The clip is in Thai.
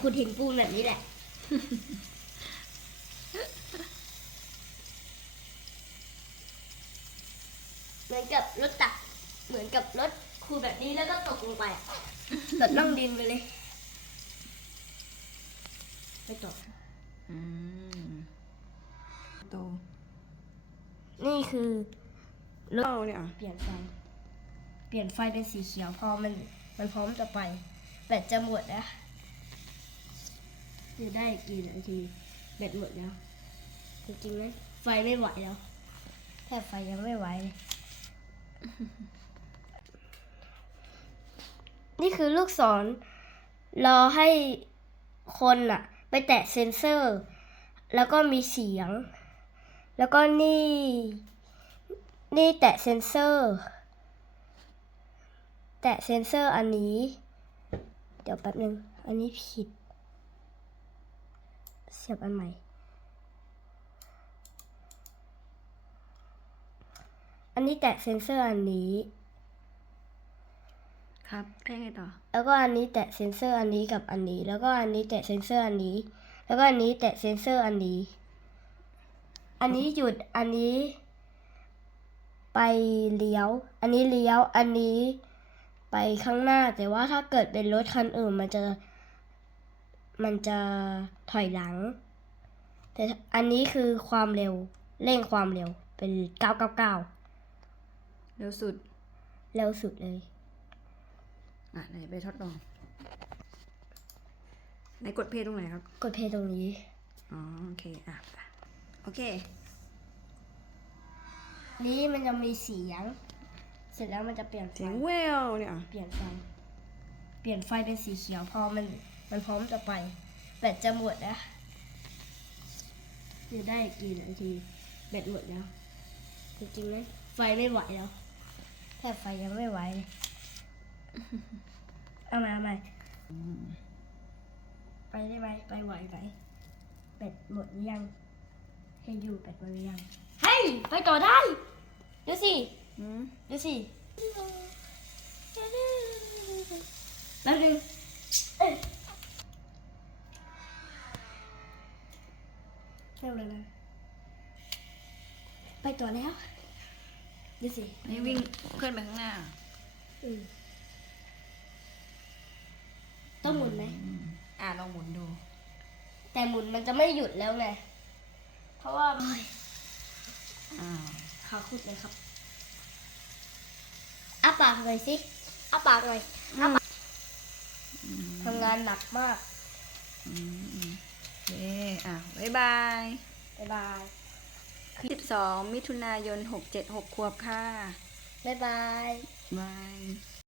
ขุดหินปูนแบบนี้แหละ เหมือนกับรถตัก เหมือนกับรถคูแบบนี้แล้วก็ตกลงไปอะแบบล่องดินไปเลยไปต่ออืมโตนี่คือรถเอาเนี่ยเปลี่ยนไฟ เปลี่ยนไฟเป็นสีเขียวพอมันมันพร้อมจะไป แบตจะหมดแล้ว จะได้กี่นาทีแบตหมดแล้วจริงๆนะไฟไม่ไหวแล้วแค่ไฟยังไม่ไหวเลยนี่คือลูกศรรอให้คนอะไปแตะเซ็นเซอร์ แล้วก็มีเสียง แล้วก็นี่ นี่แตะเซ็นเซอร์ แตะเซ็นเซอร์อันนี้ เดี๋ยวแป๊บนึง อันนี้ผิด เสียบอันใหม่อันนี้แตะเซ็นเซอร์อันนี้ ครับแค่ไงต่อ แล้วก็อันนี้แตะเซ็นเซอร์อันนี้กับอันนี้ แล้วก็อันนี้แตะเซ็นเซอร์อันนี้ แล้วก็อันนี้แตะเซ็นเซอร์อันนี้ อันนี้หยุด อันนี้ ไปเลี้ยว อันนี้เลี้ยว อันนี้ ไปข้างหน้า แต่ว่าถ้าเกิดเป็นรถคันอื่นมันจะ มันจะถอยหลัง แต่อันนี้คือความเร็วเร่งความเร็วเป็น 999 เร็วสุด เร็วสุดเลย อะไหนไปทดลองไหนกดเพลย์ตรงไหนครับ กดเพลย์ตรงนี้ อ๋อโอเค อะไปโอเค นี้มันจะมีเสียง เสร็จแล้วมันจะเปลี่ยนไฟเสียงแววเนี่ยอะเปลี่ยนไฟ เปลี่ยนไฟเป็นสีเขียวพอมัน มันพร้อมจะไปแบตจะหมดแล้วจะได้กี่นาทีแบตหมดแล้ว จริงๆนะไฟไม่ไหวแล้วแค่ไฟยังไม่ไหวเลยเอาใหม่เอาใหม่ไปได้ไหมไปไหวไหมแบตหมดหรือยังให้ดูแบตหมดหรือยังเฮ้ยไปต่อได้ดูสิอืมดูสิแป๊บนึงเอ้ยเร็วเลยนะ ไปต่อแล้วดูสินี่วิ่งเคลื่อนไปข้างหน้า อืมต้องหมุนไหม อะลองหมุนดู แต่หมุนมันจะไม่หยุดแล้วไง เพราะว่าอ่าขาขุดเลยครับอ้าปากหน่อยสิอ้าปากหน่อยอ้าปากทำงานหนักมาก อืม อืมโอเคอะบ๊ายบายบ๊ายบาย12มิถุนายน676ขวบค่ะบ๊ายบายบาย